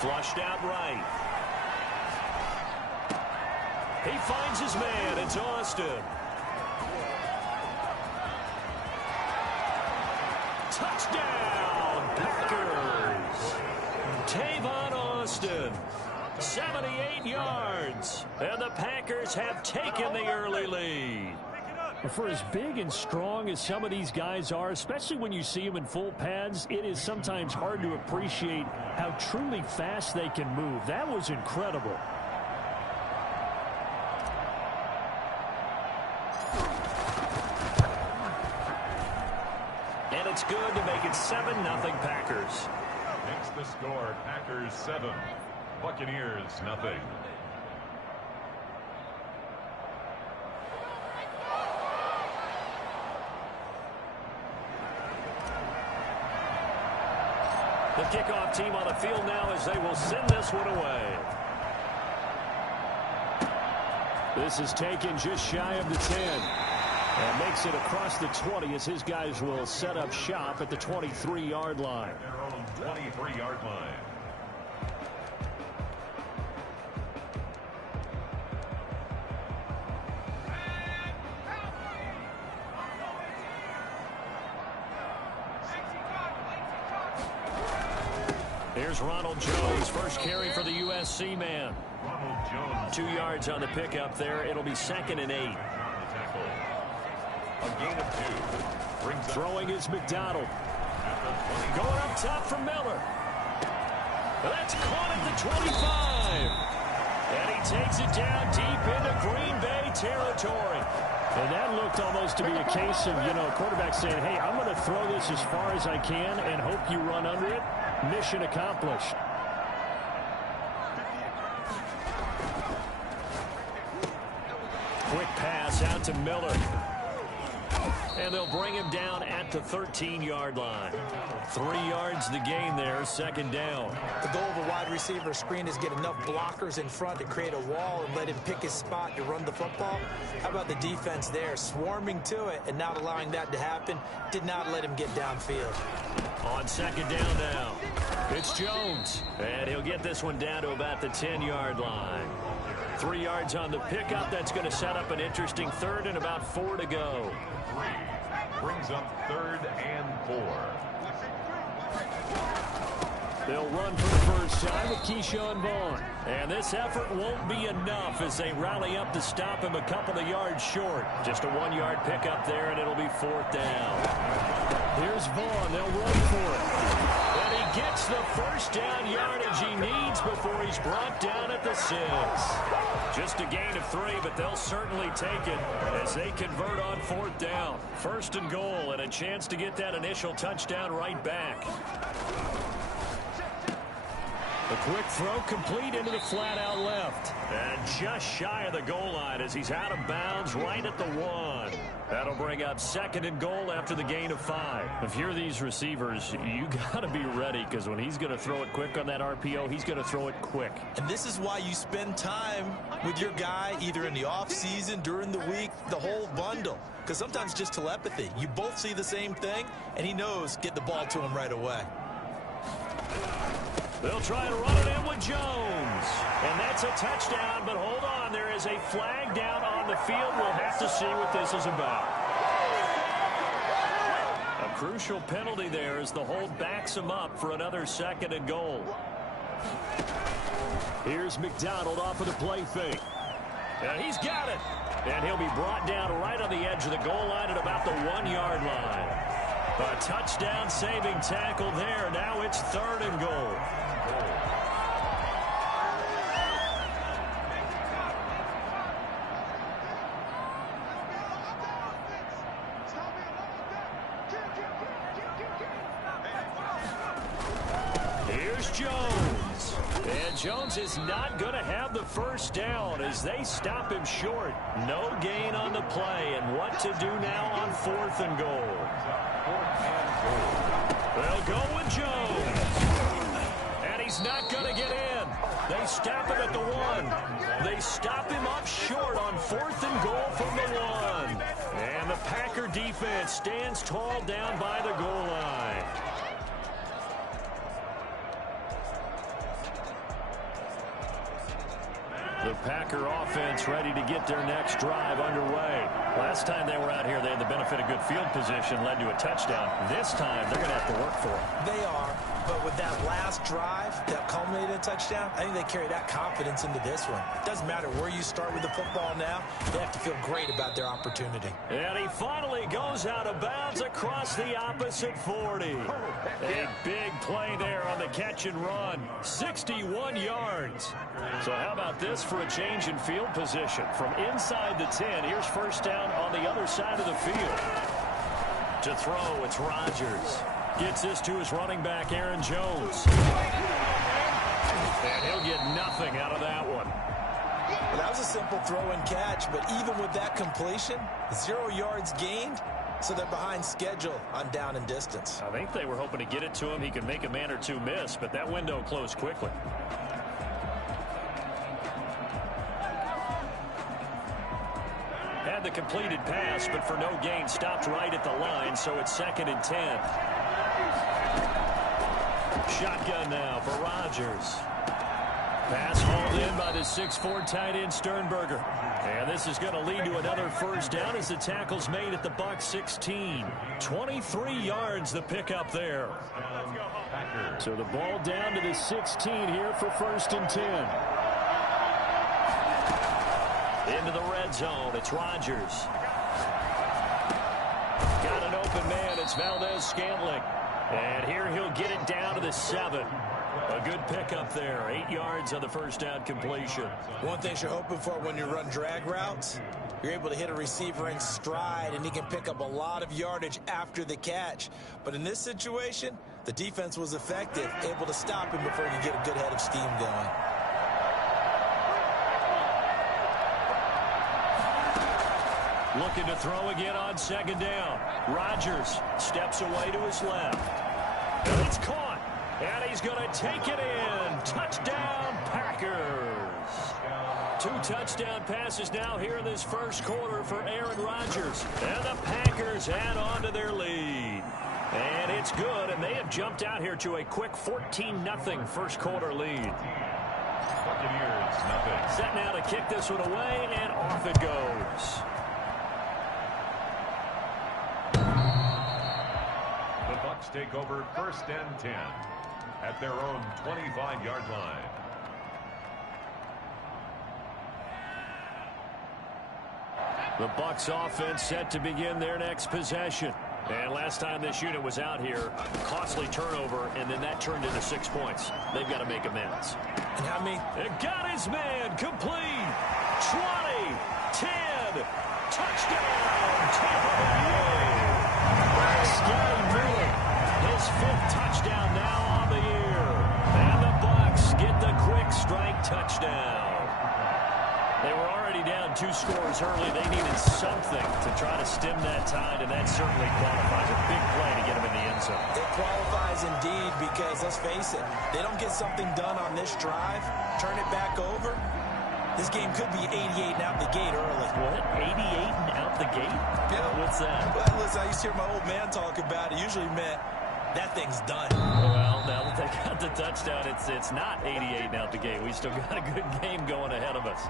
Flushed out right. He finds his man. It's Austin. Touchdown, Packers. Tavon Austin, 78 yards. And the Packers have taken the early lead. For as big and strong as some of these guys are, especially when you see them in full pads, it is sometimes hard to appreciate how truly fast they can move. That was incredible. And it's good to make it 7-0 Packers. Makes the score Packers 7, Buccaneers nothing. The kickoff team on the field now as they will send this one away. This is taken just shy of the 10. And makes it across the 20 as his guys will set up shop at the 23-yard line. Their own 23-yard line. Here's Ronald Jones, first carry for the USC man. Ronald Jones. 2 yards on the pickup there. It'll be 2nd and 8. A gain of 2. Brings Throwing is McDonald. Going up top for Miller. That's caught at the 25. And he takes it down deep into Green Bay territory. And that looked almost to be a case of, quarterback saying, hey, I'm going to throw this as far as I can and hope you run under it. Mission accomplished. Quick pass out to Miller. And they'll bring him down at the 13-yard line. 3 yards the gain there, 2nd down. The goal of a wide receiver screen is get enough blockers in front to create a wall and let him pick his spot to run the football. How about the defense there, swarming to it and not allowing that to happen? Did not let him get downfield. On 2nd down now, it's Jones. And he'll get this one down to about the 10-yard line. 3 yards on the pickup. That's going to set up an interesting 3rd and about 4 to go. 3 brings up 3rd and 4. They'll run for the first time with Keyshawn Vaughn. And this effort won't be enough as they rally up to stop him a couple of yards short. Just a 1-yard pickup there, and it'll be 4th down. Here's Vaughn. They'll run for it. And he gets the first down yardage he needs before he's brought down at the 6. Just a gain of 3, but they'll certainly take it as they convert on 4th down. 1st and goal, and a chance to get that initial touchdown right back. A quick throw complete into the flat out left. And just shy of the goal line as he's out of bounds right at the 1. That'll bring up 2nd and goal after the gain of 5. If you're these receivers, you got to be ready because when he's going to throw it quick on that RPO, he's going to throw it quick. And this is why you spend time with your guy either in the offseason, during the week, the whole bundle. Because sometimes just telepathy. You both see the same thing, and he knows get the ball to him right away. They'll try and run it in with Jones. And that's a touchdown, but hold on. There is a flag down on the field. We'll have to see what this is about. A crucial penalty there as the hold backs him up for another 2nd and goal. Here's McDonald off of the play fake. And he's got it. And he'll be brought down right on the edge of the goal line at about the 1-yard line. A touchdown-saving tackle there. Now it's 3rd and goal. Here's Jones. And Jones is not going to have the first down as they stop him short. No gain on the play. And what to do now on 4th and goal? They'll go with Jones. And he's not going to get in. They stop him at the 1. They stop him up short on 4th and goal from the 1. And the Packer defense stands tall down by the goal line. The Packer offense ready to get their next drive underway. Last time they were out here, they had the benefit of good field position, led to a touchdown. This time, they're going to have to work for it. They are, but with that last drive that culminated in a touchdown, I think they carry that confidence into this one. It doesn't matter where you start with the football now. They have to feel great about their opportunity. And he finally goes out of bounds across the opposite 40. A big play there on the catch and run. 61 yards. So how about this for a change in field position? From inside the 10, here's first down on the other side of the field. To throw, it's Rodgers. Gets this to his running back, Aaron Jones. And he'll get nothing out of that one. Well, that was a simple throw and catch, but even with that completion, 0 yards gained, so they're behind schedule on down and distance. I think they were hoping to get it to him. He could make a man or two miss, but that window closed quickly. Had the completed pass, but for no gain, stopped right at the line, so it's 2nd and 10. Shotgun now for Rodgers. Pass hauled in by the 6'4" tight end Sternberger. And this is going to lead to another first down as the tackle's made at the Bucs 16. 23 yards the pickup there. So the ball down to the 16 here for 1st and 10. Into the red zone, it's Rodgers. Got an open man, it's Valdez-Scantling. And here he'll get it down to the 7. A good pickup there. 8 yards on the first down completion. One thing you're hoping for when you run drag routes, you're able to hit a receiver in stride, and he can pick up a lot of yardage after the catch. But in this situation, the defense was effective, able to stop him before he could get a good head of steam going. Looking to throw again on 2nd down. Rodgers steps away to his left. And it's caught. And he's going to take it in. Touchdown, Packers. 2 touchdown passes now here in this first quarter for Aaron Rodgers. And the Packers add on to their lead. And it's good, and they have jumped out here to a quick 14-0 first quarter lead. Buccaneers, nothing. Set now to kick this one away, and off it goes. The Bucs take over 1st and 10 at their own 25-yard line. The Bucs offense set to begin their next possession. And last time this unit was out here, costly turnover, and then that turned into 6 points. They've got to make amends. And how many? It got his man complete. 20, 10, touchdown, Tampa Bay. Scotty Miller, his 5th touchdown now on the year. And the Bucs get the quick strike touchdown. They were already down 2 scores early. They needed something to try to stem that tide, and that certainly qualifies. A big play to get them in the end zone. It qualifies indeed because, let's face it, they don't get something done on this drive, turn it back over, this game could be 88 and out the gate early. What? 88 and out the gate? Yeah. What's that? Well, listen, I used to hear my old man talk about it. Usually meant that thing's done. Well, now that they got the touchdown, it's not 88 and out the gate. We still got a good game going ahead of us.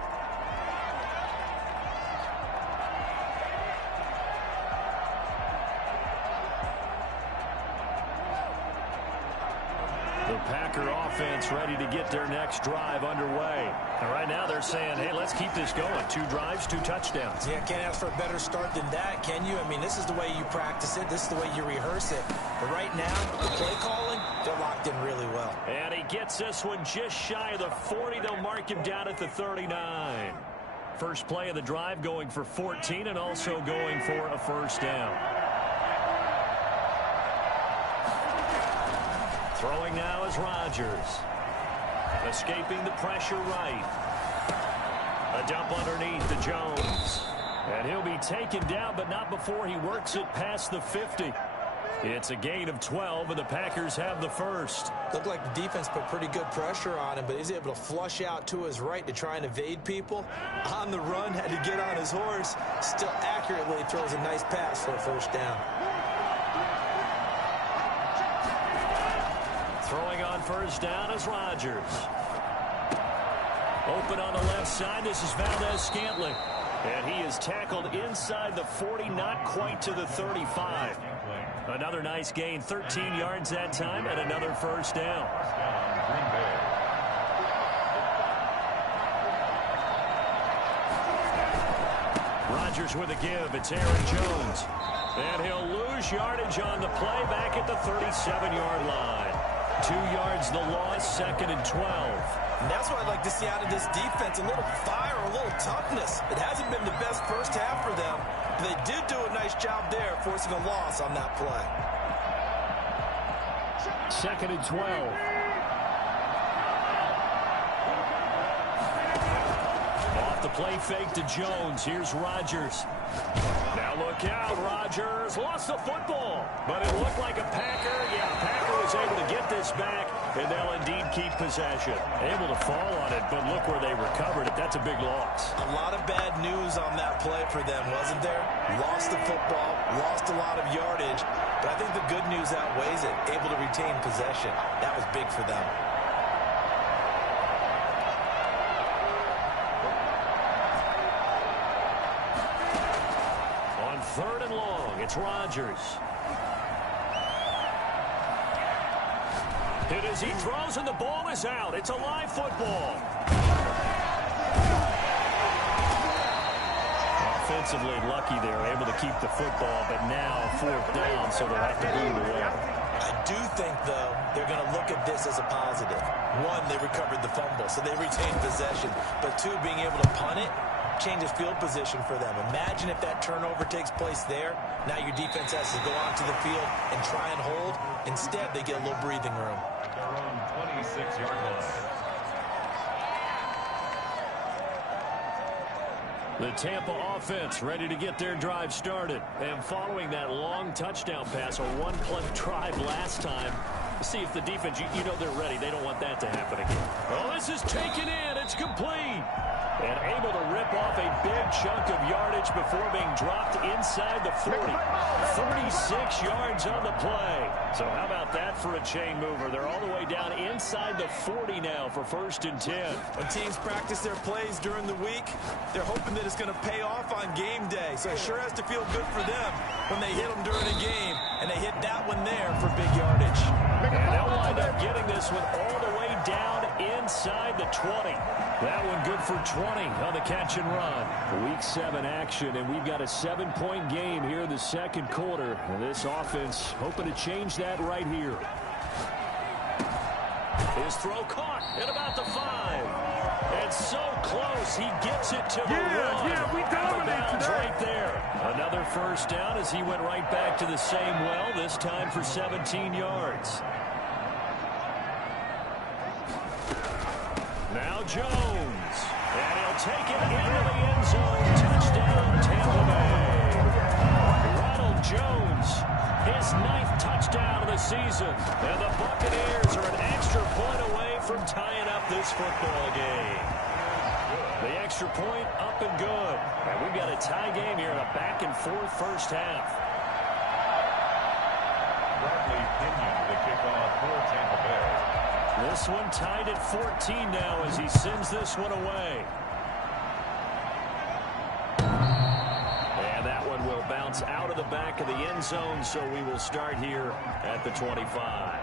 The Packer offense ready to get their next drive underway. And right now they're saying, hey, let's keep this going. 2 drives, 2 touchdowns. Yeah, can't ask for a better start than that, can you? I mean, this is the way you practice it. This is the way you rehearse it. But right now, the play calling, they're locked in really well. And he gets this one just shy of the 40. They'll mark him down at the 39. First play of the drive going for 14 and also going for a first down. Throwing now is Rodgers. Escaping the pressure right. A dump underneath to Jones. And he'll be taken down, but not before he works it past the 50. It's a gain of 12, and the Packers have the first. Looked like the defense put pretty good pressure on him, but he's able to flush out to his right to try and evade people. On the run, had to get on his horse. Still accurately throws a nice pass for a first down. Throwing on first down is Rodgers. Open on the left side. This is Valdez-Scantling. And he is tackled inside the 40, not quite to the 35. Another nice gain, 13 yards that time, and another first down. Rodgers with a give. It's Aaron Jones. And he'll lose yardage on the play back at the 37-yard line. 2 yards the loss, 2nd and 12. And that's what I'd like to see out of this defense, a little fire, a little toughness. It hasn't been the best first half for them, but they did do a nice job there, forcing a loss on that play. 2nd and 12. Off the play fake to Jones. Here's Rodgers. Now look out, Rodgers lost the football, but it looked like a Packer. Yeah, Packer was able to get this back, and they'll indeed keep possession. Able to fall on it, but look where they recovered it. That's a big loss. A lot of bad news on that play for them, wasn't there? Lost the football, lost a lot of yardage, but I think the good news outweighs it. Able to retain possession. That was big for them. Third and long, it's Rodgers. Hit as he throws, and the ball is out. It's a live football. Offensively lucky they're able to keep the football, but now 4th down, so they'll have to boot it away. I do think, though, they're going to look at this as a positive. One, they recovered the fumble, so they retained possession. But two, being able to punt it changes field position for them. Imagine if that turnover takes place there. Now your defense has to go onto the field and try and hold. Instead, they get a little breathing room. At their own 26-yard line. The Tampa offense ready to get their drive started. And following that long touchdown pass, a one-play drive last time, see if the defense, you know they're ready. They don't want that to happen again. Oh, this is taken in. It's complete. And able to rip off a big chunk of yardage before being dropped inside the 40. 36 yards on the play. So how about that for a chain mover? They're all the way down inside the 40 now for 1st and 10. When teams practice their plays during the week, they're hoping that it's going to pay off on game day. So it sure has to feel good for them when they hit them during a game, and they hit that one there for big yardage. And they'll wind up getting this one all the way down inside the 20. That one good for 20 on the catch and run. Week 7 action, and we've got a 7-point game here in the 2nd quarter. And this offense hoping to change that right here. His throw caught at about the 5. And so close, he gets it to the 1. Yeah, we dominate today. Right there. Another first down as he went right back to the same well, this time for 17 yards. Now Jones, and he'll take it into the end zone. Touchdown, Tampa Bay. Ronald Jones, his 9th touchdown of the season. And the Buccaneers are an extra point away from tying up this football game. The extra point up and good. And we've got a tie game here in a back-and-forth first half. Bradley Pinion, the kickoff for Tampa Bay. This one tied at 14 now as he sends this one away. And that one will bounce out of the back of the end zone, so we will start here at the 25.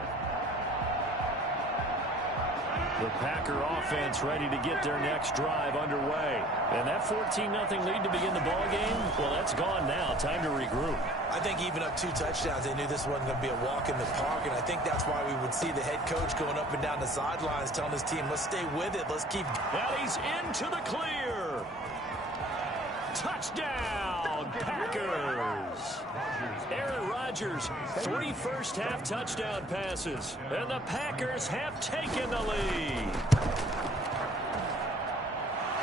The Packer offense ready to get their next drive underway. And that 14-0 lead to begin the ball game, well, that's gone now. Time to regroup. I think even up 2 touchdowns, they knew this wasn't going to be a walk in the park, and I think that's why we would see the head coach going up and down the sidelines telling his team, let's stay with it, let's keep. Now he's into the clear. Touchdown, Packers. Aaron Rodgers, 3 first-half touchdown passes, and the Packers have taken the lead.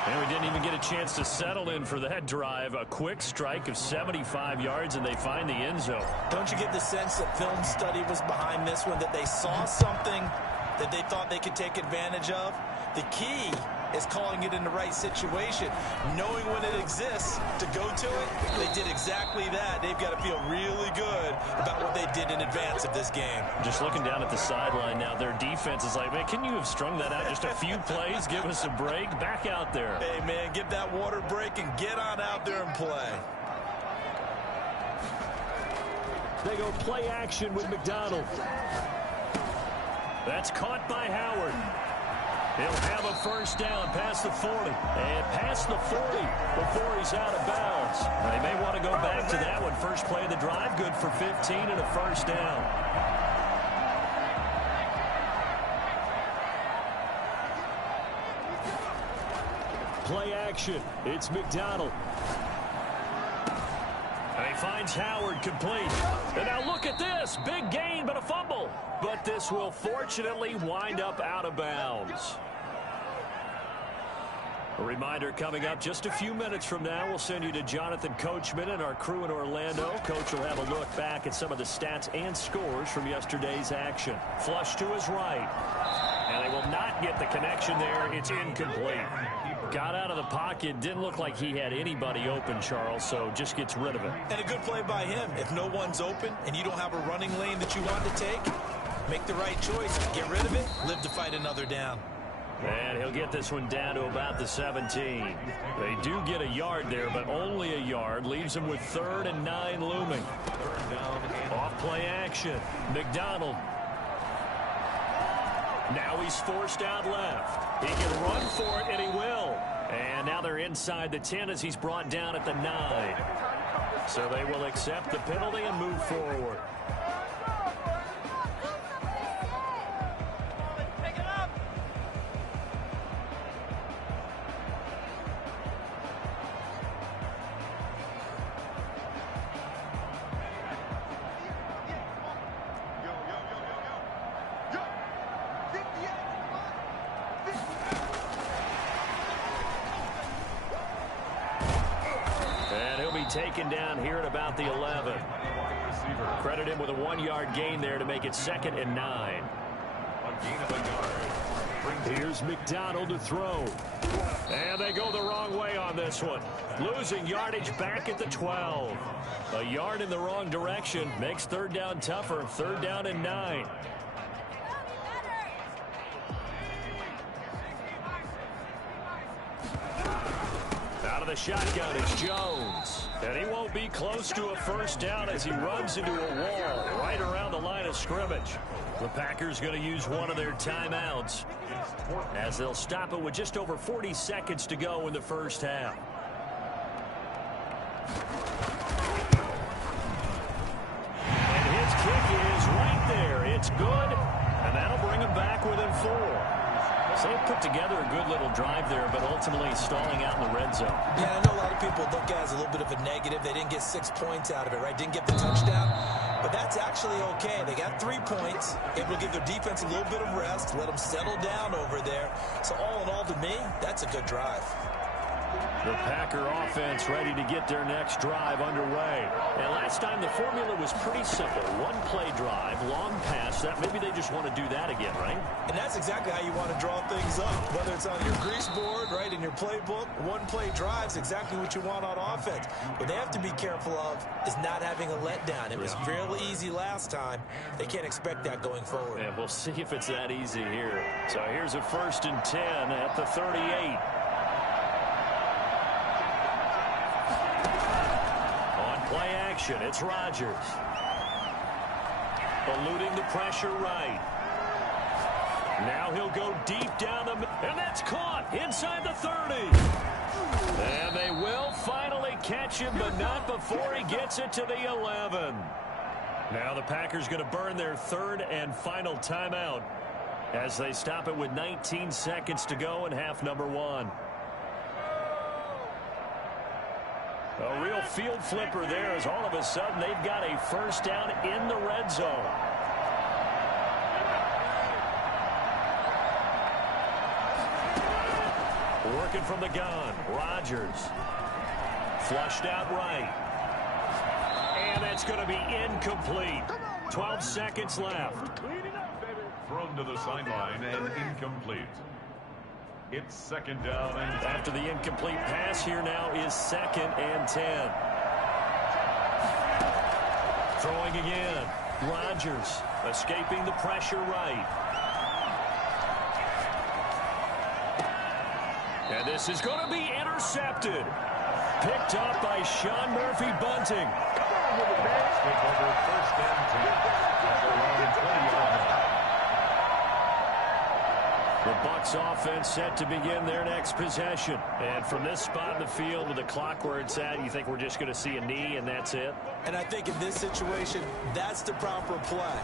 And we didn't even get a chance to settle in for that drive. A quick strike of 75 yards, and they find the end zone. Don't you get the sense that film study was behind this one, that they saw something that they thought they could take advantage of? The key is calling it in the right situation, knowing when it exists to go to it. They did exactly that. They've got to feel really good about what they did in advance of this game. Just looking down at the sideline now, their defense is like, man, can you have strung that out just a few plays? Give us a break. Back out there. Hey, man, give that water break and get on out there and play. They go play action with McDonald. That's caught by Howard. He'll have a first down past the 40. And past the 40 before he's out of bounds. They may want to go back to that one. First play of the drive, good for 15 and a first down. Play action. It's McDonald. And he finds Howard complete. And now look at this. Big gain, but a fumble. But this will fortunately wind up out of bounds. A reminder coming up just a few minutes from now. We'll send you to Jonathan Coachman and our crew in Orlando. Coach will have a look back at some of the stats and scores from yesterday's action. Flush to his right. And they will not get the connection there. It's incomplete. Got out of the pocket. Didn't look like he had anybody open, Charles, so just gets rid of it. And a good play by him. If no one's open and you don't have a running lane that you want to take, make the right choice. Get rid of it. Live to fight another down. And he'll get this one down to about the 17. They do get a yard there, but only a yard. Leaves them with 3rd and 9 looming. Off play action. McDonald. Now he's forced out left. He can run for it, and he will. And now they're inside the 10 as he's brought down at the 9. So they will accept the penalty and move forward. Taken down here at about the 11. Credit him with a 1-yard gain there to make it 2nd and 9. Here's McDonald to throw. And they go the wrong way on this one. Losing yardage back at the 12. A yard in the wrong direction makes 3rd down tougher. 3rd down and 9. Out of the shotgun, it's Jones. And he won't be close to a first down as he runs into a wall right around the line of scrimmage. The Packers going to use one of their timeouts as they'll stop it with just over 40 seconds to go in the first half. And his kick is right there. It's good, and that'll bring him back within 4. So they put together a good little drive there, but ultimately stalling out in the red zone. Yeah, I know a lot of people look at it as a little bit of a negative. They didn't get 6 points out of it, right? Didn't get the touchdown. But that's actually okay. They got 3 points. Able to give their defense a little bit of rest, let them settle down over there. So all in all, to me, that's a good drive. The Packer offense ready to get their next drive underway. And last time the formula was pretty simple. 1-play drive, long pass. That maybe they just want to do that again, right? And that's exactly how you want to draw things up. Whether it's on your grease board, right, in your playbook, 1-play drive's exactly what you want on offense. What they have to be careful of is not having a letdown. It was real easy last time. They can't expect that going forward. And we'll see if it's that easy here. So here's a 1st and 10 at the 38. Play action. It's Rodgers. Eluding the pressure right. Now he'll go deep down the and that's caught inside the 30. And they will finally catch him, but not before he gets it to the 11. Now the Packers going to burn their 3rd and final timeout as they stop it with 19 seconds to go in half number 1. A real field flipper there as all of a sudden they've got a first down in the red zone. Working from the gun, Rodgers. Flushed out right. And that's going to be incomplete. 12 seconds left. Thrown to the sideline and incomplete. It's second down. And after the incomplete pass, here now is 2nd and 10. Throwing again. Rodgers escaping the pressure right. And this is going to be intercepted. Picked up by Sean Murphy Bunting. Take over 1st and 10 at their own 20-yard line. The Bucs offense set to begin their next possession. And from this spot in the field with the clock where it's at, you think we're just going to see a knee and that's it? And I think in this situation, that's the proper play.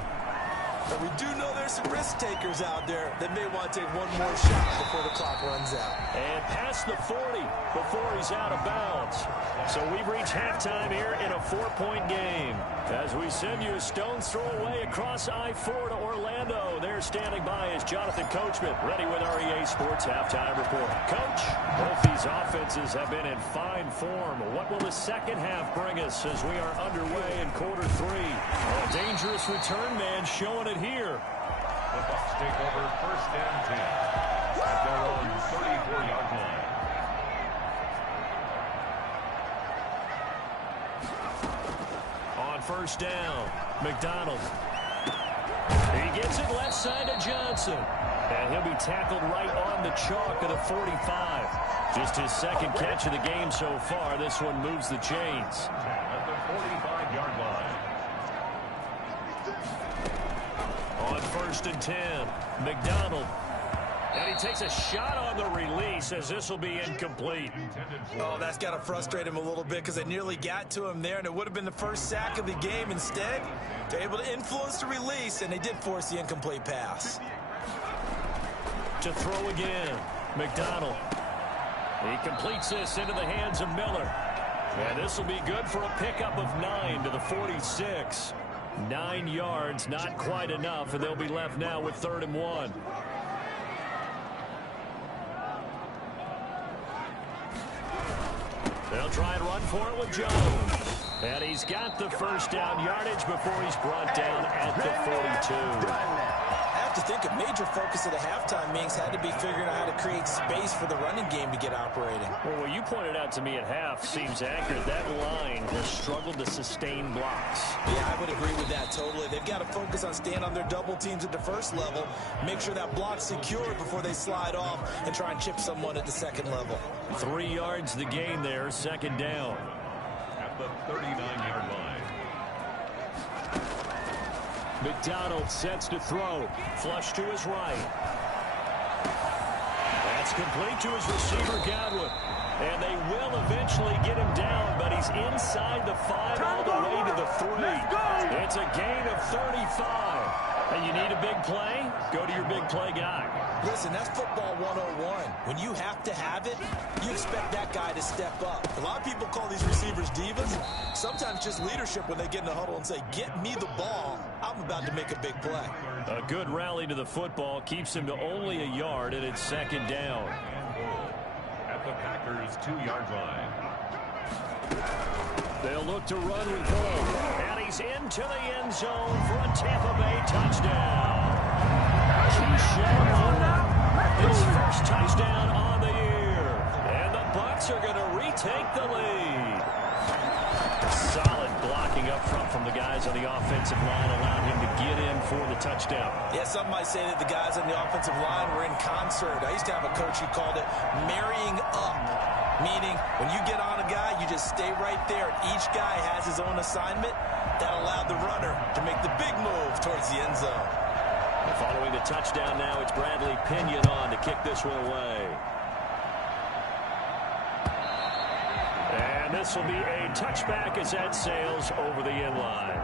But we do know there's some risk takers out there that may want to take one more shot before the clock runs out. And past the 40 before he's out of bounds. So we've reached halftime here in a 4-point game. As we send you a stone's throw away across I-4 to Orlando. There standing by is Jonathan Coachman, ready with REA Sports Halftime Report. Coach, both these offenses have been in fine form. What will the second half bring us as we are underway in quarter 3? A dangerous return man showing it here. The Bucs take over 1st and 10 at their own 34-yard line. On 1st down, McDonald. He gets it left side to Johnson. And he'll be tackled right on the chalk of the 45. Just his 2nd catch of the game so far. This one moves the chains. At the 45-yard line. On 1st and 10, McDonald. And he takes a shot on the release as this will be incomplete. Oh, that's got to frustrate him a little bit because it nearly got to him there, and it would have been the first sack of the game. Instead, they're able to influence the release, and they did force the incomplete pass. To throw again, McDonald. He completes this into the hands of Miller. And this will be good for a pickup of 9 to the 46. 9 yards, not quite enough, and they'll be left now with 3rd and 1. They'll try and run for it with Jones. And he's got the 1st down yardage before he's brought down at the 42. I have to think a major focus of the halftime meetings had to be figuring out how to create space for the running game to get operating. Well, what you pointed out to me at half seems accurate. That line has struggled to sustain blocks. Yeah, I would agree with that totally. They've got to focus on staying on their double teams at the 1st level, make sure that block's secure before they slide off and try and chip someone at the 2nd level. 3 yards the gain there, 2nd down. At the 39-yard line. McDonald sets to throw. Flush to his right. That's complete to his receiver, Godwin. And they will eventually get him down, but he's inside the 5 all the way to the 3. It's a gain of 35. And you need a big play? Go to your big play guy. Listen, that's football 101. When you have to have it, you expect that guy to step up. A lot of people call these receivers divas. Sometimes just leadership when they get in the huddle and say, get me the ball. I'm about to make a big play. A good rally to the football keeps him to only a yard, and it's 2nd down. At the Packers' 2-yard line. They'll look to run with Bull. And he's into the end zone for a Tampa Bay touchdown. His 1st touchdown on the year. And the Bucs are going to retake the lead. Solid blocking up front from the guys on the offensive line allowed him to get in for the touchdown. Yeah, some might say that the guys on the offensive line were in concert. I used to have a coach who called it marrying up, meaning when you get on a guy, you just stay right there. Each guy has his own assignment. That allowed the runner to make the big move towards the end zone. Following the touchdown now, it's Bradley Pinion on to kick this one away. And this will be a touchback as that sails over the end line.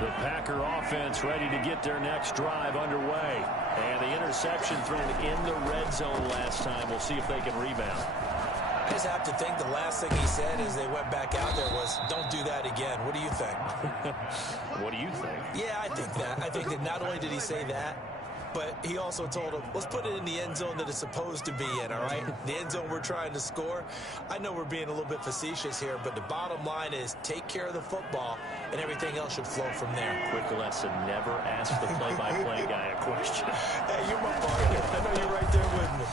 The Packer offense ready to get their next drive underway. And the interception thrown in the red zone last time. We'll see if they can rebound. I just have to think the last thing he said as they went back out there was, don't do that again. What do you think? What do you think? Yeah, I think that. I think that not only did he say that, But he also told him, let's put it in the end zone that it's supposed to be in, all right? The end zone we're trying to score. I know we're being a little bit facetious here, but the bottom line is take care of the football, and everything else should flow from there. Quick lesson, never ask the play-by-play guy a question. Hey, you're my partner. I know you're right there with me.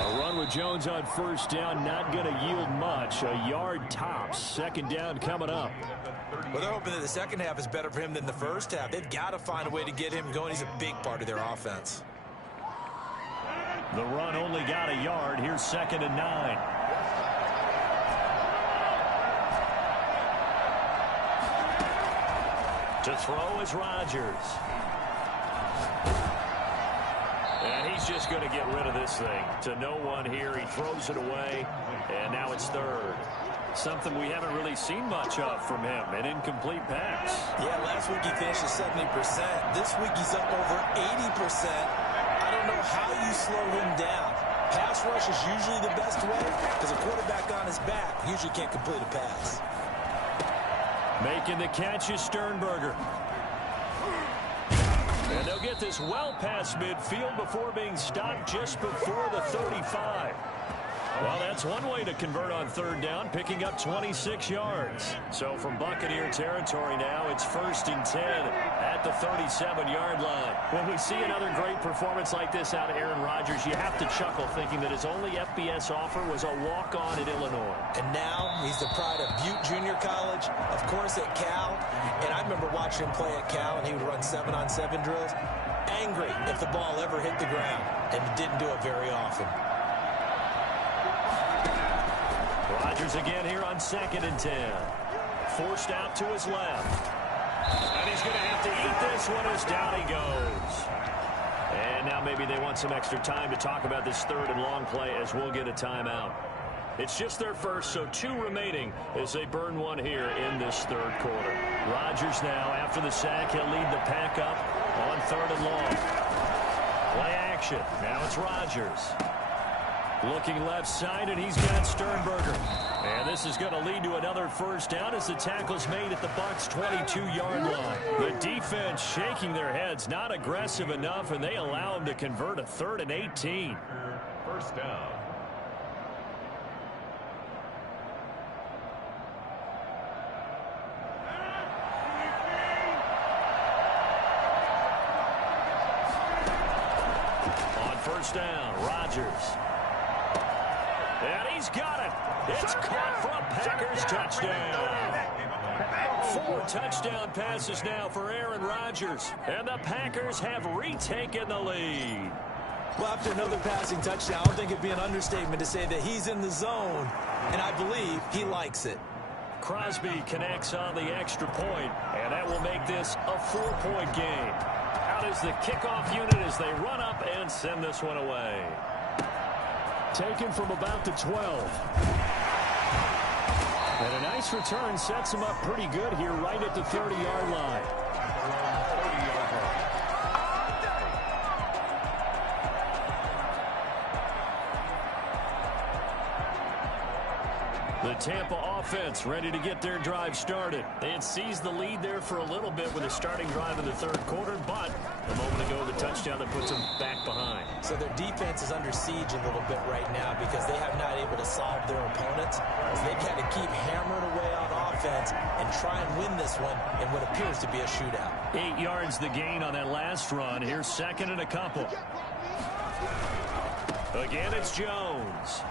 A run with Jones on first down, not going to yield much. A yard tops. Second down coming up. Well, they're hoping that the second half is better for him than the first half. They've got to find a way to get him going. He's a big part of their offense. The run only got a yard. Here's 2nd and 9. To throw is Rodgers. And he's just going to get rid of this thing. To no one here. He throws it away. And now it's 3rd. Something we haven't really seen much of from him. An incomplete pass. Yeah, last week he finished at 70%. This week he's up over 80%. I don't know how you slow him down. Pass rush is usually the best way because a quarterback on his back usually can't complete a pass. Making the catch is Sternberger. And they'll get this well past midfield before being stopped just before the 35. Well, that's one way to convert on 3rd down, picking up 26 yards. So from Buccaneer territory now, it's 1st and 10 at the 37-yard line. When we see another great performance like this out of Aaron Rodgers, you have to chuckle thinking that his only FBS offer was a walk-on at Illinois. And now he's the pride of Butte Junior College, of course at Cal. And I remember watching him play at Cal, and he would run 7-on-7 drills. Angry if the ball ever hit the ground, and he didn't do it very often. Rodgers again here on 2nd and 10. Forced out to his left. And he's going to have to eat this one as down he goes. And now maybe they want some extra time to talk about this 3rd and long play as we'll get a timeout. It's just their first, so 2 remaining as they burn one here in this 3rd quarter. Rodgers now, after the sack, he'll lead the pack up on 3rd and long. Play action. Now it's Rodgers. Looking left side, and he's got Sternberger. And this is going to lead to another first down as the tackle's made at the Bucs' 22-yard line. The defense shaking their heads, not aggressive enough, and they allow him to convert a 3rd and 18. First down. On first down, Rodgers. And he's got it. It's caught for a Packers touchdown. 4 touchdown passes now for Aaron Rodgers. And the Packers have retaken the lead. Well, after another passing touchdown, I don't think it'd be an understatement to say that he's in the zone, and I believe he likes it. Crosby connects on the extra point, and that will make this a 4-point game. Out is the kickoff unit as they run up and send this one away. Taken from about the 12. And a nice return sets him up pretty good here right at the 30-yard line. The Tampa offense ready to get their drive started. They had seized the lead there for a little bit with a starting drive in the 3rd quarter, but a moment ago the touchdown that puts them back behind. So their defense is under siege a little bit right now because they have not able to solve their opponents. So they got to keep hammering away on offense and try and win this one in what appears to be a shootout. 8 yards the gain on that last run. Here's 2nd and a couple. Again, it's Jones.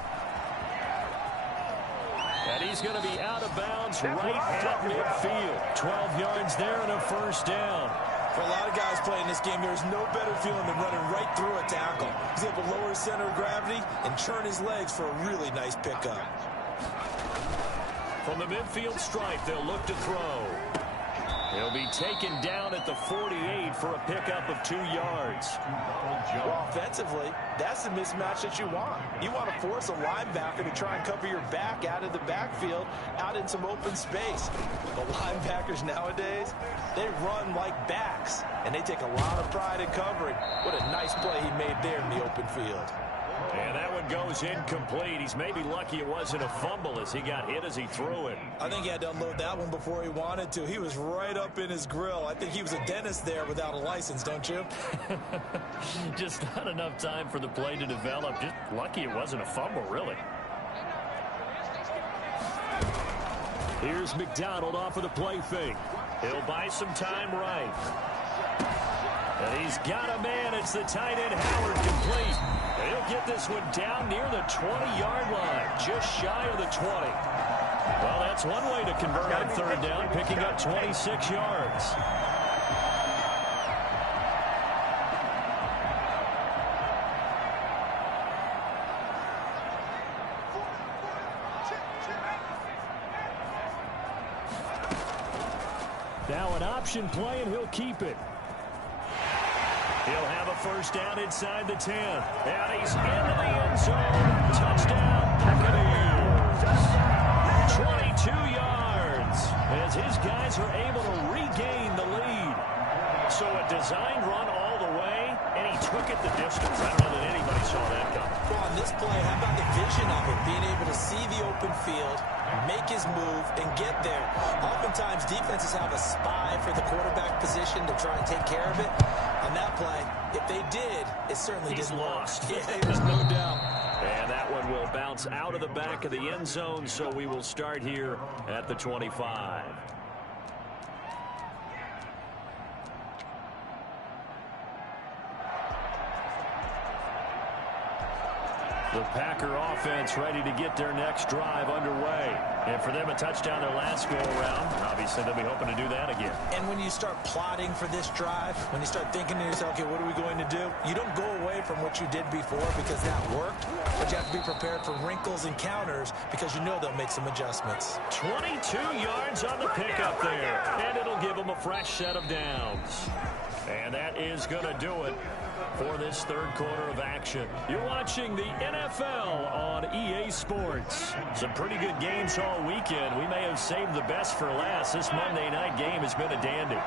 And he's going to be out of bounds right at midfield. 12 yards there and a first down. For a lot of guys playing this game, there's no better feeling than running right through a tackle. He's able to lower his center of gravity and churn his legs for a really nice pickup. From the midfield stripe, they'll look to throw. He'll be taken down at the 48 for a pickup of 2 yards. Well, offensively, that's the mismatch that you want. You want to force a linebacker to try and cover your back out of the backfield, out in some open space. The linebackers nowadays, they run like backs, and they take a lot of pride in covering. What a nice play he made there in the open field. And that one goes incomplete. He's maybe lucky it wasn't a fumble as he got hit as he threw it. I think he had to unload that one before he wanted to. He was right up in his grill. I think he was a dentist there without a license, don't you? Just not enough time for the play to develop. Just lucky it wasn't a fumble, really. Here's McDonald off of the play fake. He'll buy some time right. And he's got a man. It's the tight end, Howard, complete. And he'll get this one down near the 20-yard line, just shy of the 20. Well, that's one way to convert on third down, picking up 26 yards. Now an option play, and he'll keep it. He'll have a first down inside the 10. And he's into the end zone. Touchdown, Buccaneers. 22 yards as his guys are able to regain the lead. So a designed run all the way, and he took it the distance. I don't know that anybody saw that coming. Well, on this play, how about the vision of it? Being able to see the open field, make his move, and get there. Oftentimes, defenses have a spy for the quarterback position to try and take care of it. On that play, if they did, it certainly didn't lost. Yeah, there's no doubt. And that one will bounce out of the back of the end zone, so we will start here at the 25. The Packer offense ready to get their next drive underway. And for them, a touchdown their last go-around. Obviously, they'll be hoping to do that again. And when you start plotting for this drive, when you start thinking to yourself, okay, what are we going to do? You don't go away from what you did before because that worked, but you have to be prepared for wrinkles and counters because you know they'll make some adjustments. 22 yards on the pickup there, and it'll give them a fresh set of downs. And that is going to do it for this third quarter of action. You're watching the NFL on EA Sports. Some pretty good games all weekend. We may have saved the best for last. This Monday night game has been a dandy.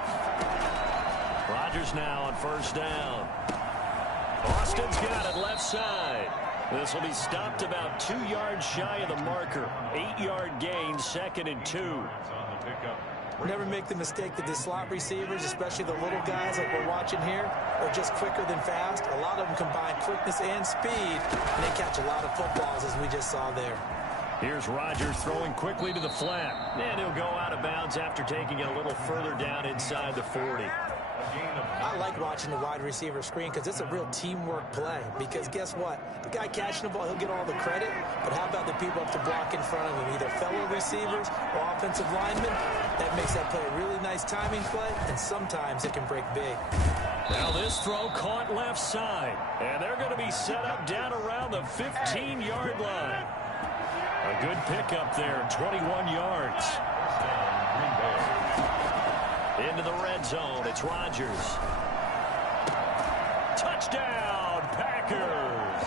Rodgers now on first down. Austin's got it left side. This will be stopped about 2 yards shy of the marker. 8-yard gain, 2nd and 2. Never make the mistake that the slot receivers, especially the little guys like we're watching here, are just quicker than fast. A lot of them combine quickness and speed, and they catch a lot of footballs, as we just saw there. Here's Rodgers throwing quickly to the flat. And he'll go out of bounds after taking it a little further down inside the 40. I like watching the wide receiver screen because it's a real teamwork play. Because guess what? The guy catching the ball, he'll get all the credit. But how about the people up to block in front of him? Either fellow receivers or offensive linemen. That makes that play a really nice timing play. And sometimes it can break big. Now this throw caught left side. And they're going to be set up down around the 15-yard line. A good pickup there, 21 yards. Into the red zone, it's Rodgers. Touchdown, Packers!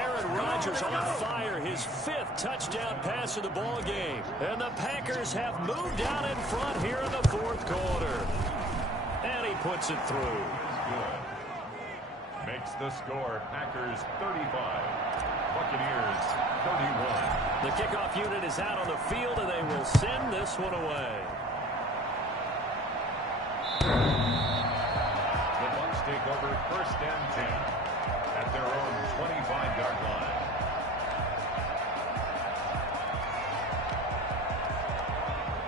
Aaron Rodgers on fire, his 5th touchdown pass of the ball game. And the Packers have moved out in front here in the 4th quarter. And he puts it through. Good. Makes the score Packers 35, Buccaneers 31. The kickoff unit is out on the field, and they will send this one away. The Bucs take over 1st and 10 at their own 25-yard line.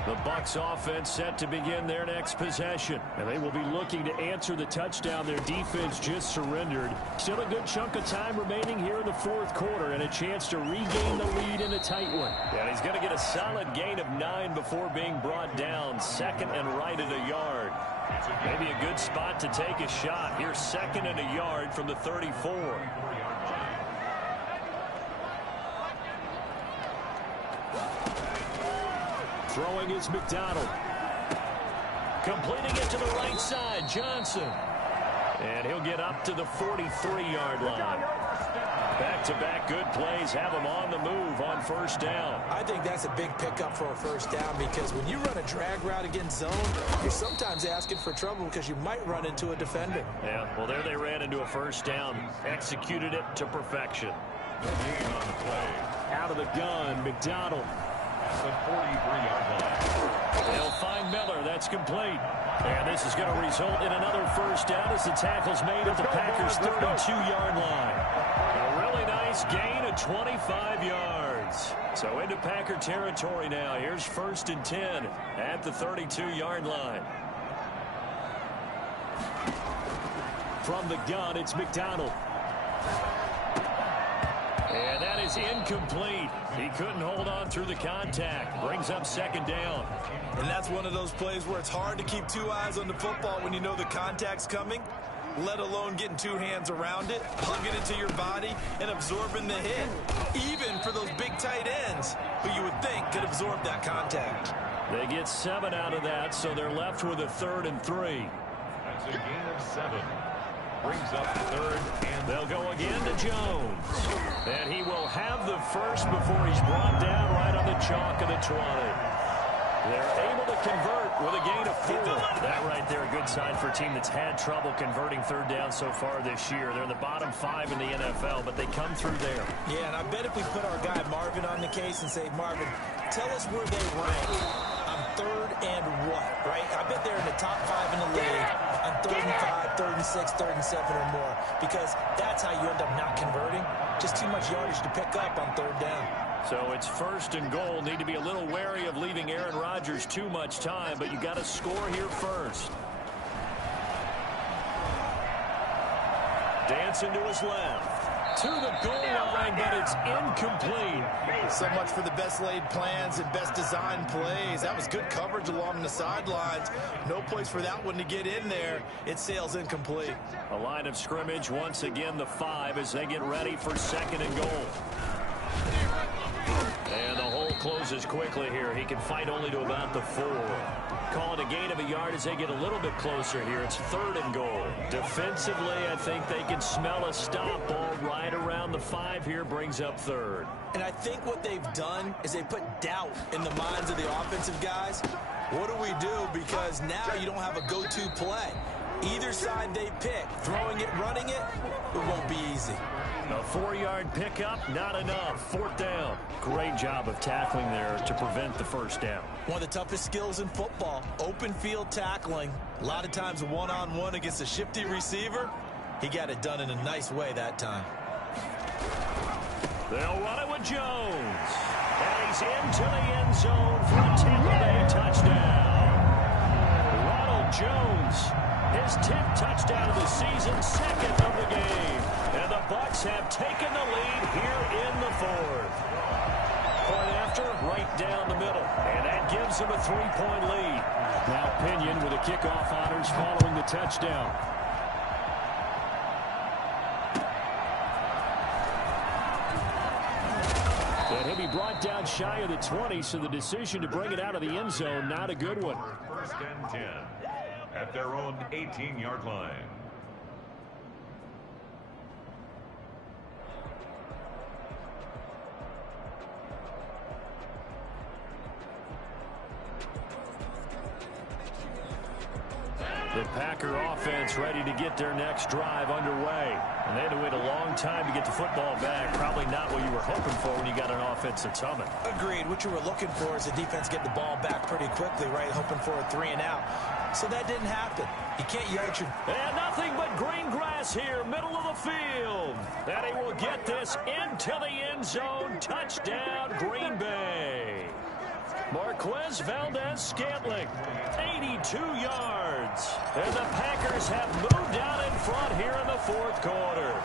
The Bucs offense set to begin their next possession. And they will be looking to answer the touchdown their defense just surrendered. Still a good chunk of time remaining here in the 4th quarter and a chance to regain the lead in a tight one. And he's going to get a solid gain of 9 before being brought down. 2nd and right at a yard. Maybe a good spot to take a shot. Here's 2nd and a yard from the 34. Throwing is McDonald. Completing it to the right side, Johnson. And he'll get up to the 43-yard line. Back-to-back good plays have them on the move on first down. I think that's a big pickup for a first down because when you run a drag route against zone, you're sometimes asking for trouble because you might run into a defender. Yeah, well, there they ran into a first down. Executed it to perfection. On the play. Out of the gun, McDonald. At the 43-yard line. They'll find Miller. That's complete. And this is going to result in another first down as the tackle's made at the Packers' 32-yard line. A really nice gain of 25 yards. So into Packer territory now. Here's 1st and 10 at the 32-yard line. From the gun, it's McDonald. And that is incomplete. He couldn't hold on through the contact. Brings up 2nd down. And that's one of those plays where it's hard to keep 2 eyes on the football when you know the contact's coming, let alone getting 2 hands around it, hugging it to your body, and absorbing the hit. Even for those big tight ends who you would think could absorb that contact. They get 7 out of that, so they're left with a 3rd and 3. That's a gain of 7. Brings up 3rd and They'll go again to Jones. And he will have the first before he's brought down right on the chalk of the 20. They're able to convert with a gain of 4. That right there, a good sign for a team that's had trouble converting 3rd down so far this year. They're in the bottom 5 in the NFL, but they come through there. Yeah, and I bet if we put our guy Marvin on the case and say, Marvin, tell us where they rank on 3rd and what, right? I bet they're in the top 5 in the league on 3rd and 5, 3rd and 6, 3rd and 7 or more, because that's how you end up not converting. Just too much yardage to pick up on 3rd down. So it's 1st and goal. Need to be a little wary of leaving Aaron Rodgers too much time, but you got to score here first. Dancing to his left. To the goal line, but it's incomplete. So much for the best laid plans and best designed plays. That was good coverage along the sidelines. No place for that one to get in there. It sails incomplete. A line of scrimmage, once again the 5 as they get ready for 2nd and goal. And the hole closes quickly here. He can fight only to about the 4. Call it a gain of a yard as they get a little bit closer here. It's 3rd and goal. Defensively, I think they can smell a stop ball right around the 5 here. Brings up 3rd. And I think what they've done is they put doubt in the minds of the offensive guys. What do we do? Because now you don't have a go-to play. Either side they pick, throwing it, running it, it won't be easy. A 4-yard pickup, not enough. 4th down. Great job of tackling there to prevent the first down. One of the toughest skills in football, open field tackling. A lot of times one-on-one against a shifty receiver. He got it done in a nice way that time. They'll run it with Jones. And he's into the end zone for a Tampa Bay touchdown. Ronald Jones, his 10th touchdown of the season, 2nd of the game. And the Bucs have taken the lead here in the 4th. Point after, right down the middle. And that gives them a 3-point lead. Now Pinion with the kickoff honors following the touchdown. And he'll be brought down shy of the 20, so the decision to bring it out of the end zone, not a good one. 1st and 10 at their own 18-yard line. The Packer offense ready to get their next drive underway. And they had to wait a long time to get the football back. Probably not what you were hoping for when you got an offense that's humming. Agreed. What you were looking for is the defense get the ball back pretty quickly, right? Hoping for a 3 and out. So that didn't happen. You can't yell at your... And nothing but green grass here, middle of the field. And he will get this into the end zone. Touchdown, Green Bay. Marquez Valdez-Scantling, 82 yards. And the Packers have moved out in front here in the 4th quarter.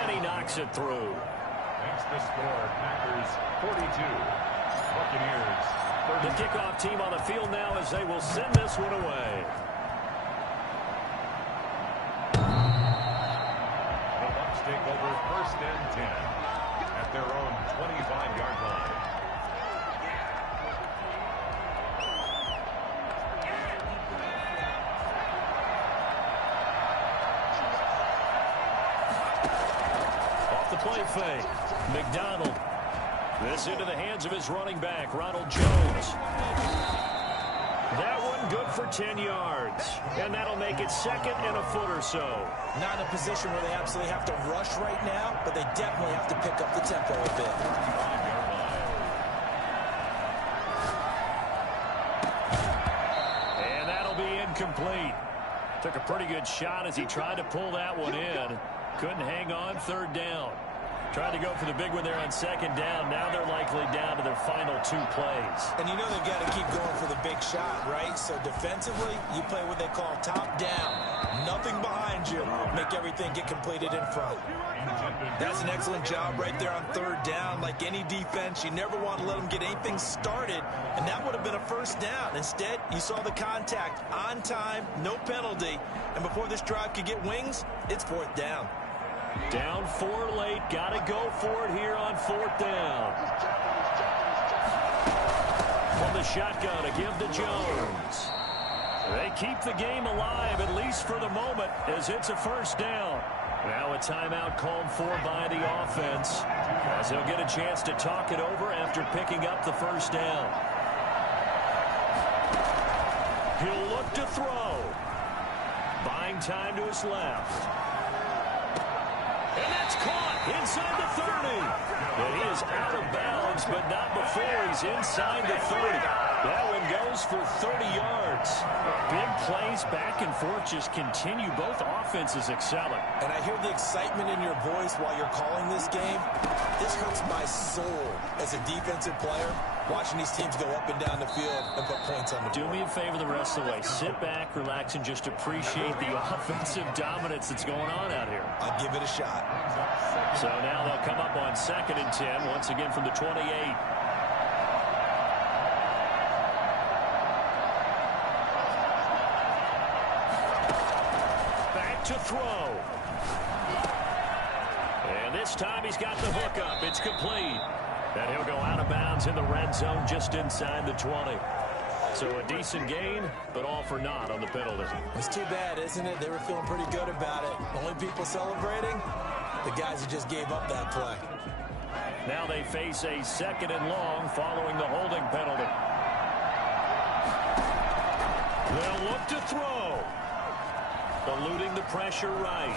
And he knocks it through. Makes the score. Packers 42. Buccaneers 30. The kickoff team on the field now as they will send this one away. The Bucs take over 1st and 10 at their own 25-yard line. play fake. McDonald. This into the hands of his running back, Ronald Jones. That one good for 10 yards. And that'll make it 2nd and a foot or so. Not in a position where they absolutely have to rush right now, but they definitely have to pick up the tempo a bit. And that'll be incomplete. Took a pretty good shot as he tried to pull that one in. Couldn't hang on 3rd down. Tried to go for the big one there on 2nd down. Now they're likely down to their final 2 plays. And you know they've got to keep going for the big shot, right? So defensively, you play what they call top down. Nothing behind you. Make everything get completed in front. That's an excellent job right there on 3rd down. Like any defense, you never want to let them get anything started, and that would have been a 1st down. Instead, you saw the contact on time, no penalty, and before this drive could get wings, it's 4th down. Down 4 late. Got to go for it here on 4th down. From the shotgun to give to Jones. They keep the game alive, at least for the moment, as it's a 1st down. Now a timeout called for by the offense, as they'll get a chance to talk it over after picking up the 1st down. He'll look to throw. Buying time to his left. And that's caught inside the 30. And he is out of bounds, but not before he's inside the 30. That one goes for 30 yards. Big plays back and forth just continue. Both offenses excelling. And I hear the excitement in your voice while you're calling this game. This hurts my soul as a defensive player, watching these teams go up and down the field and put points on the board. Do me a favor the rest of the way. Sit back, relax, and just appreciate the offensive dominance that's going on out here. I'll give it a shot. So now they'll come up on 2nd and 10, once again from the 28. Back to throw. And this time he's got the hook up. It's complete. And he'll go out of bounds in the red zone just inside the 20. So a decent gain, but all for naught on the penalty. It's too bad, isn't it? They were feeling pretty good about it. Only people celebrating? The guys who just gave up that play. Now they face a 2nd and long following the holding penalty. They'll look to throw. Eluding the pressure right.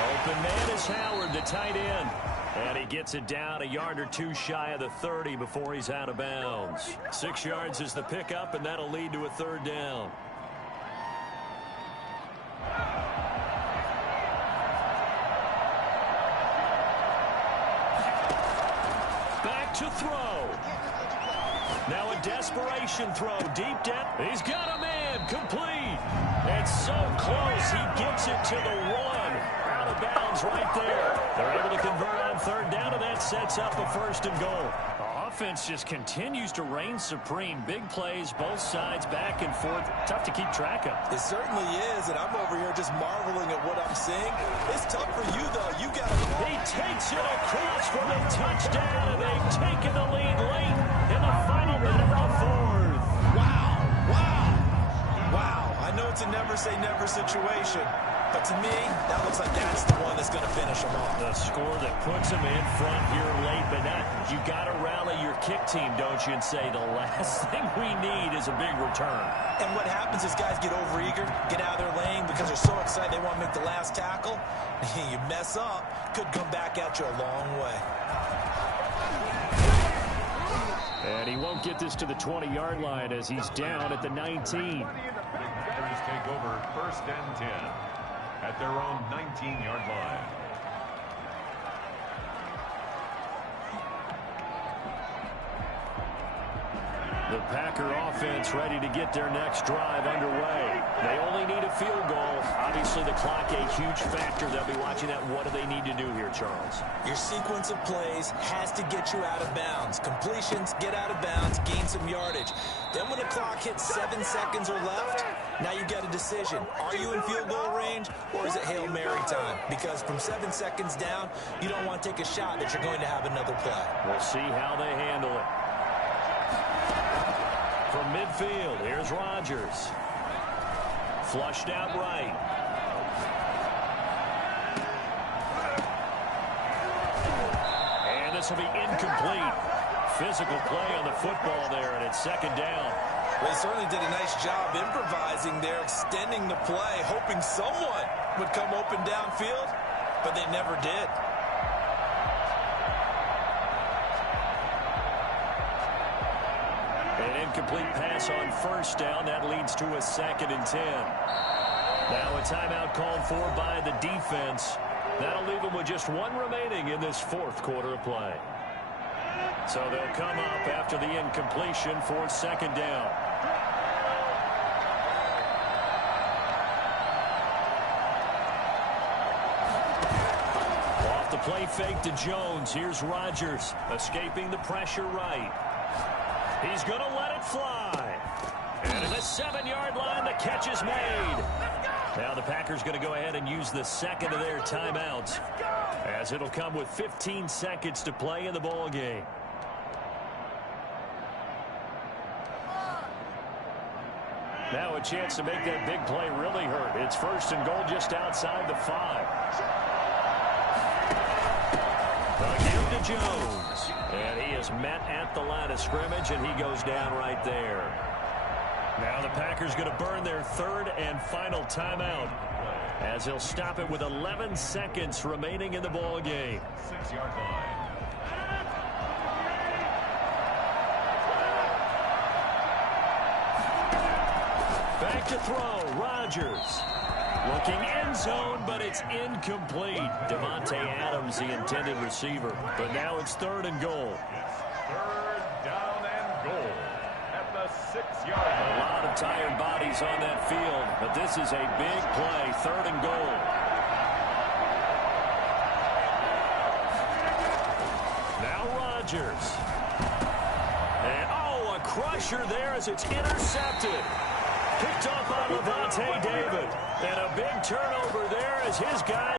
Open man is Howard, the tight end. And he gets it down a yard or 2 shy of the 30 before he's out of bounds. 6 yards is the pickup, and that'll lead to a 3rd down. Back to throw. Now a desperation throw deep down. He's got a man complete. It's so close. He gets it to the 1. Out of bounds right there. They're able to convert on 3rd down, and that sets up a 1st and goal. The offense just continues to reign supreme. Big plays, both sides, back and forth. Tough to keep track of. It certainly is, and I'm over here just marveling at what I'm seeing. It's tough for you, though. You got to... He takes it across for the touchdown, and they've taken the lead late in the final minute of the 4th. Wow. Wow. Wow. I know it's a never-say-never situation, but to me, that looks like that's the one that's going to finish them off. The score that puts them in front here late, but now you got to rally your kick team, don't you, and say the last thing we need is a big return. And what happens is guys get overeager, get out of their lane because they're so excited they want to make the last tackle. You mess up, could come back at you a long way. And he won't get this to the 20-yard line as he's down at the 19. Packers take over 1st and 10 at their own 19-yard line. The Packer offense ready to get their next drive underway. They only need a field goal. Obviously, the clock a huge factor. They'll be watching that. What do they need to do here, Charles? Your sequence of plays has to get you out of bounds. Completions, get out of bounds, gain some yardage. Then when the clock hits 7 seconds or left, now you got a decision. Are you in field goal range, or is it Hail Mary time? Because from 7 seconds down, you don't want to take a shot that you're going to have another play. We'll see how they handle it. From midfield, here's Rodgers. Flushed out right. this will be incomplete. Physical play on the football there, and it's second down. They certainly did a nice job improvising there, extending the play, hoping someone would come open downfield, but they never did. An incomplete pass on first down. That leads to a 2nd and 10. Now a timeout called for by the defense. That'll leave them with just one remaining in this fourth quarter of play. So they'll come up after the incompletion for second down. Off the play fake to Jones. Here's Rodgers escaping the pressure right. He's going to let it fly. And at the 7-yard line, the catch is made. Now the Packers going to go ahead and use the second of their timeouts, as it'll come with 15 seconds to play in the ball game. Now a chance to make that big play really hurt. It's 1st and goal just outside the 5. Again to Jones. And he is met at the line of scrimmage, and he goes down right there. Now the Packers going to burn their 3rd and final timeout, as he'll stop it with 11 seconds remaining in the ball game. 6-yard line. Back to throw, Rodgers. Looking end zone, but it's incomplete. Devontae Adams, the intended receiver. But now it's 3rd and goal. It's 3rd down and goal at the 6-yard line. A lot of tired bodies on that field, but this is a big play, 3rd and goal. Now Rodgers. And, a crusher there as it's intercepted. Picked off by Levante David. And a big turnover there as his guy